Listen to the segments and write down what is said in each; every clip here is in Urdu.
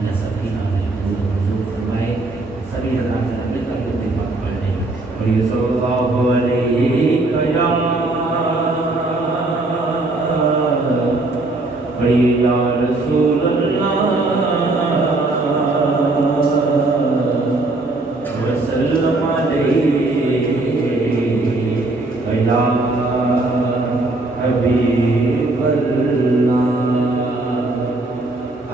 اللہ سب کی حاضری قبول و منظور فرمائے. سبھی حضرات نے مل کر کے پاک پڑھ لیں. اور یہ صلی اللہ علیہ یا رسول اللہ وسلم علیہ یا حبیب اللہ.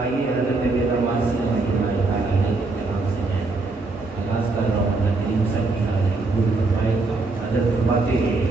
آئیے حضرت بیدرواز سے رحمۃ اللہ تعالیٰ علیہ کے کلام سے میں آغاز کر رہا ہوں. اللہ کریم سب کی حاضری قبول فرمائے. حضرت فرماتے ہیں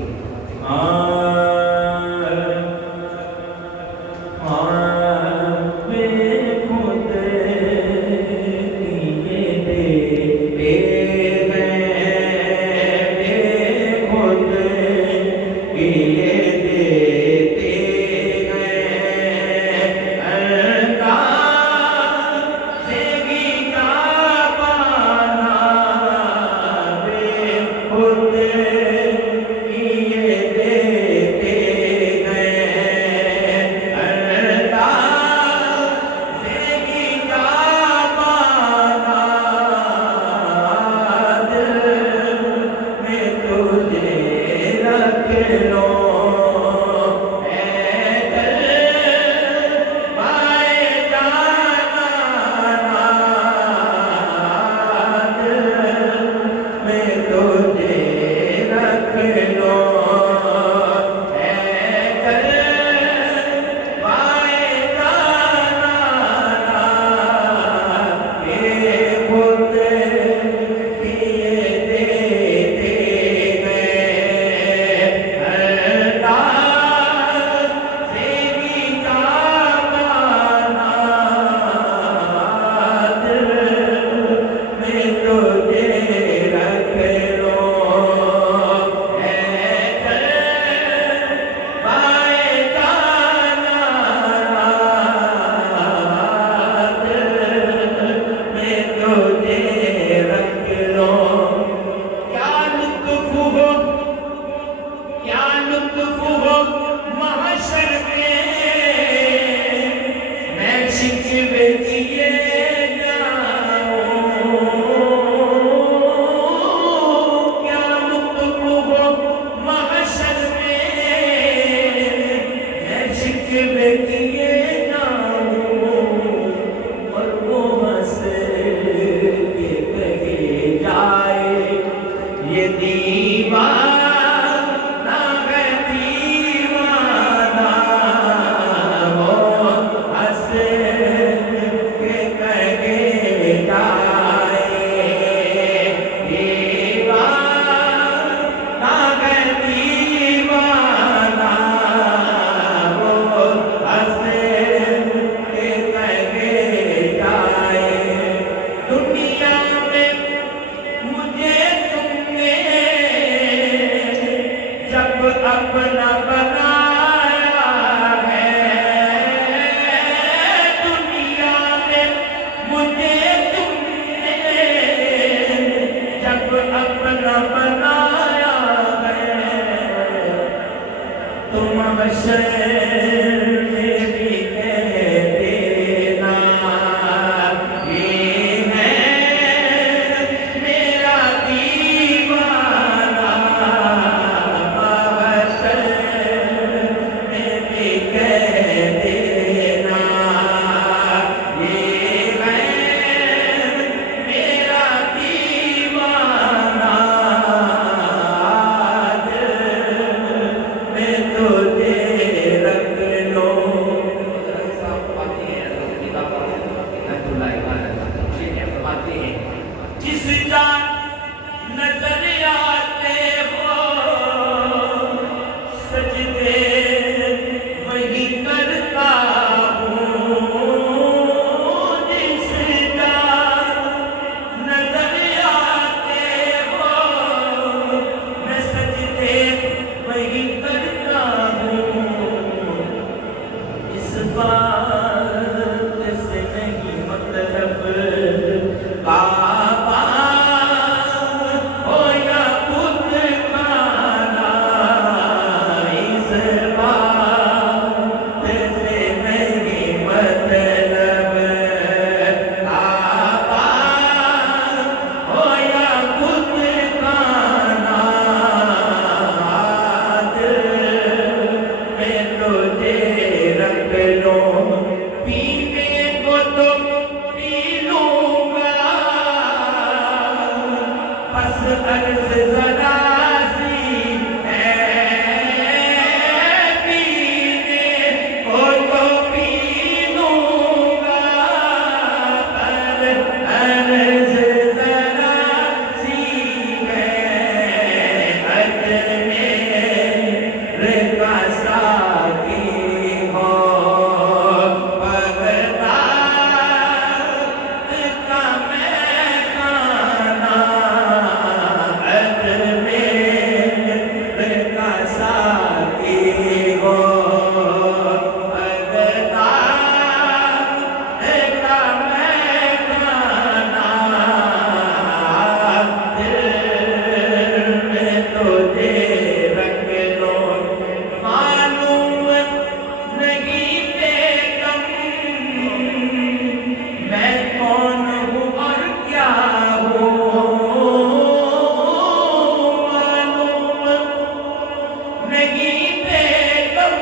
نہیں بیگم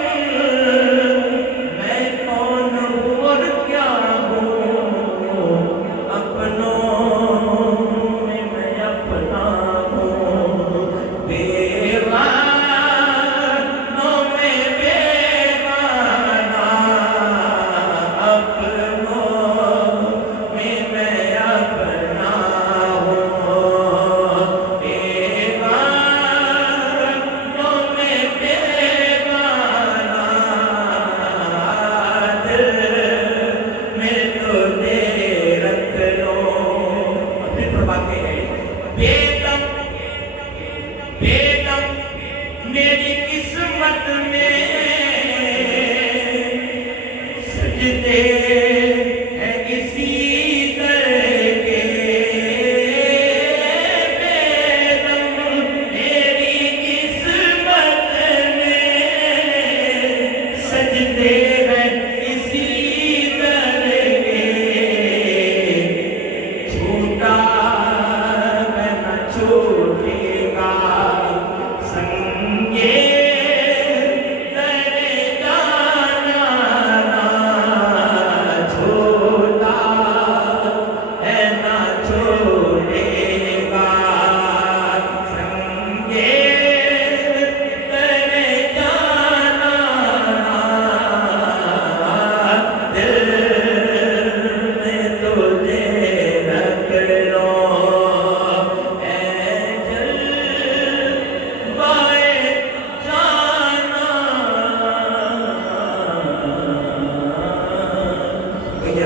میں کون ہوں اور کیا ہوں اپنوں میں اپنا ہوں بیگانوں میں بیگانہ اپنوں میں اپنا ہوں بیگانوں میں بیگانہ دل میں تجھے رکھ لو اپنی فرماتے ہیں بیگم بیگم میری